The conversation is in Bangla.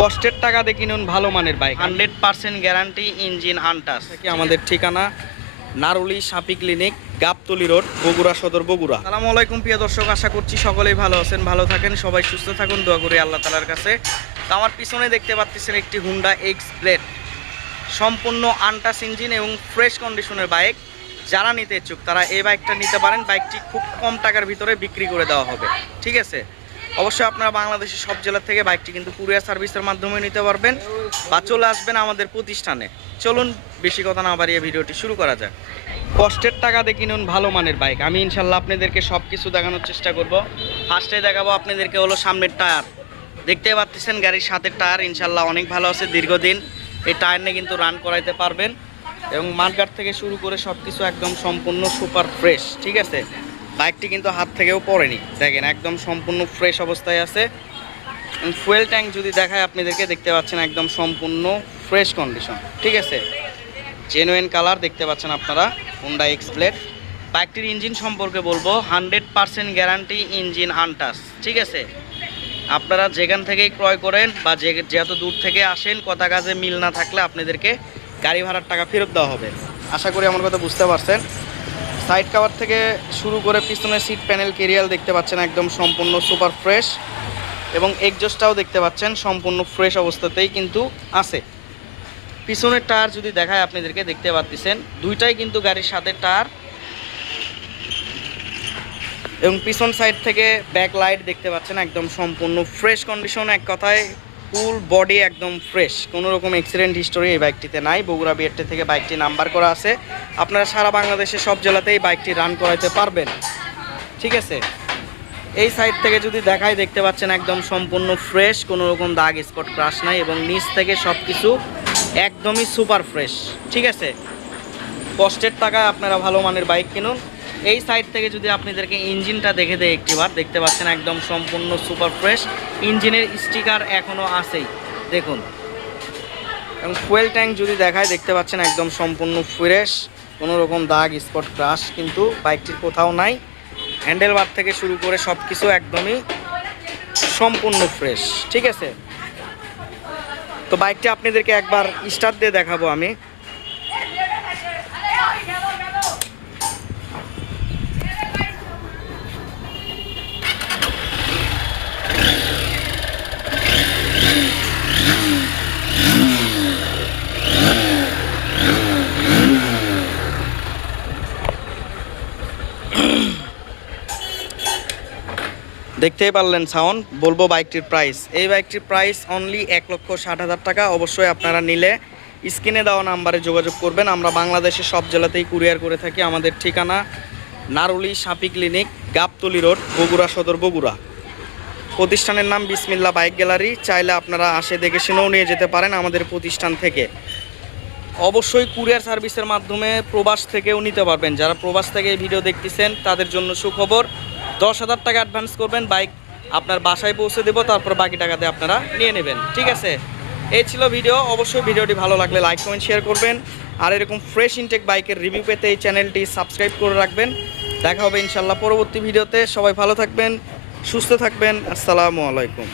কষ্টের টাকা দিয়ে কিনুন ভালো মানের bike hundred percent guarantee engine আনটাস আমাদের ঠিকানা? নারুলি সাপি ক্লিনিক গাবতলি রোড বগুড়া সদর বগুড়া। সালামু আলাইকুম প্রিয় দর্শক আশা করছি সকলেই ভালো আছেন ভালো থাকেন সবাই সুস্থ থাকুন দোয়া করি আল্লাহ তালার কাছে। তো আমার পিছনে দেখতে পাচ্ছেন একটি হুন্ডা এক্স প্লেট সম্পূর্ণ আনটাস ইঞ্জিন এবং ফ্রেশ কন্ডিশনের বাইক যারা নিতে ইচ্ছুক তারা এই বাইকটা নিতে পারেন। বাইকটি খুব কম টাকার ভিতরে বিক্রি করে দেওয়া হবে। ঠিক আছে? অবশ্যই আপনারা বাংলাদেশের সব জেলা থেকে বাইকটি কিন্তু কুরিয়ার সার্ভিসের মাধ্যমে নিতে পারবেন বা চলে আসবেন আমাদের প্রতিষ্ঠানে। চলুন, বেশি কথা না বাড়িয়ে ভিডিওটি শুরু করা যাক। কষ্টের টাকা দিয়ে কিনুন ভালো মানের বাইক। আমি ইনশাল্লাহ আপনাদেরকে সব কিছু দেখানোর চেষ্টা করব। ফার্স্টে দেখাবো আপনাদেরকে হলো সামনের টায়ার। দেখতে পাচ্ছেন গাড়ির সাথে টায়ার। ইনশাল্লাহ অনেক ভালো আছে দীর্ঘদিন। এই টায়ার নিয়ে কিন্তু রান করাইতে পারবেন। এবং মাঠগাট থেকে শুরু করে সব কিছু একদম সম্পূর্ণ সুপার ফ্রেশ ঠিক আছে? বাইকটি কিন্তু হাত থেকেও পড়েনি। দেখেন, একদম সম্পূর্ণ ফ্রেশ অবস্থায় আছে। ফুয়েল ট্যাঙ্ক যদি দেখায় আপনাদেরকে, দেখতে পাচ্ছেন একদম সম্পূর্ণ ফ্রেশ কন্ডিশন ঠিক আছে? জেনুইন কালার দেখতে পাচ্ছেন আপনারা হুন্ডা এক্সপ্লেট বাইকটির ইঞ্জিন সম্পর্কে বলব হান্ড্রেড পারসেন্ট গ্যারান্টি ইঞ্জিন আনটাস ঠিক আছে? আপনারা যেখান থেকেই ক্রয় করেন বা যে যত দূর থেকে আসেন, কথা কাজে মিল না থাকলে আপনাদেরকে গাড়ি ভাড়ার টাকা ফেরত দেওয়া হবে। আশা করি আমার কথা বুঝতে পারছেন। সাইড কাভার থেকে শুরু করে পিছনের সিট প্যানেল কেরিয়াল দেখতে পাচ্ছেন একদম সম্পূর্ণ সুপার ফ্রেশ এবং এক্সজস্টটাও দেখতে পাচ্ছেন সম্পূর্ণ ফ্রেশ অবস্থাতেই কিন্তু আছে। পিছনের টায়ার যদি দেখায় আপনাদেরকে দেখতে পাচ্ছেন দুইটাই কিন্তু গাড়ির সাথে টায়ার। এবং পিছন সাইড থেকে ব্যাক লাইট দেখতে পাচ্ছেন একদম সম্পূর্ণ ফ্রেশ কন্ডিশন এক কথায়। ফুল বডি একদম ফ্রেশ। কোনো রকম অ্যাক্সিডেন্ট হিস্টোরি এই বাইকটিতে নাই। বগুড়া বিএরটি থেকে বাইকটি নাম্বার করা আছে। আপনারা সারা বাংলাদেশের সব জেলাতেই বাইকটি রান করাইতে পারবেন। ঠিক আছে? এই সাইড থেকে যদি দেখাই, দেখতে পাচ্ছেন একদম সম্পূর্ণ ফ্রেশ কোনো রকম দাগ স্পট ক্রাশ নাই এবং নিচ থেকে সব কিছু একদমই সুপার ফ্রেশ ঠিক আছে? কষ্টের টাকায় আপনারা ভালো মানের বাইক কিনুন। এই সাইড থেকে যদি আপনাদেরকে ইঞ্জিনটা দেখে দেয় একটিবার, দেখতে পাচ্ছেন একদম সম্পূর্ণ সুপার ফ্রেশ ইঞ্জিনের স্টিকার এখনও আসেই দেখুন। এবং ফুয়েল ট্যাঙ্ক যদি দেখায়, দেখতে পাচ্ছেন একদম সম্পূর্ণ ফ্রেশ কোনো রকম দাগ স্পট ক্রাশ কিন্তু বাইকটির কোথাও নাই। হ্যান্ডেল বার থেকে শুরু করে সব কিছু একদমই সম্পূর্ণ ফ্রেশ ঠিক আছে? তো বাইকটি আপনাদেরকে একবার স্টার্ট দিয়ে দেখাবো আমি। দেখতেই পারলেন সাউন্ড, বলব বাইকটির প্রাইস এই বাইকটির প্রাইস অনলি এক লক্ষ ষাট হাজার টাকা। অবশ্যই আপনারা নিলে স্ক্রিনে দেওয়া নাম্বারে যোগাযোগ করবেন। আমরা বাংলাদেশের সব জেলাতেই কুরিয়ার করে থাকি। আমাদের ঠিকানা নারুলি সাপি ক্লিনিক গাবতলি রোড বগুড়া সদর, বগুড়া। প্রতিষ্ঠানের নাম বিসমিল্লা বাইক গ্যালারি। চাইলে আপনারা আসে দেখে শুনেও নিয়ে যেতে পারেন আমাদের প্রতিষ্ঠান থেকে। অবশ্যই কুরিয়ার সার্ভিসের মাধ্যমে প্রবাস থেকেও নিতে পারবেন। যারা প্রবাস থেকে এই ভিডিও দেখতেছেন, তাদের জন্য সুখবর। দশ হাজার টাকা অ্যাডভান্স করবেন বাইক আপনার বাসায় পৌঁছে দেবো, তারপর বাকি টাকাতে আপনারা নিয়ে নেবেন, ঠিক আছে? এই ছিল ভিডিও অবশ্যই ভিডিওটি ভালো লাগলে লাইক কমেন্ট শেয়ার করবেন। আর এরকম ফ্রেশ ইনটেক বাইকের রিভিউ পেতে এই চ্যানেলটি সাবস্ক্রাইব করে রাখবেন। দেখা হবে ইনশাল্লাহ পরবর্তী ভিডিওতে সবাই ভালো থাকবেন, সুস্থ থাকবেন। আসসালামু আলাইকুম।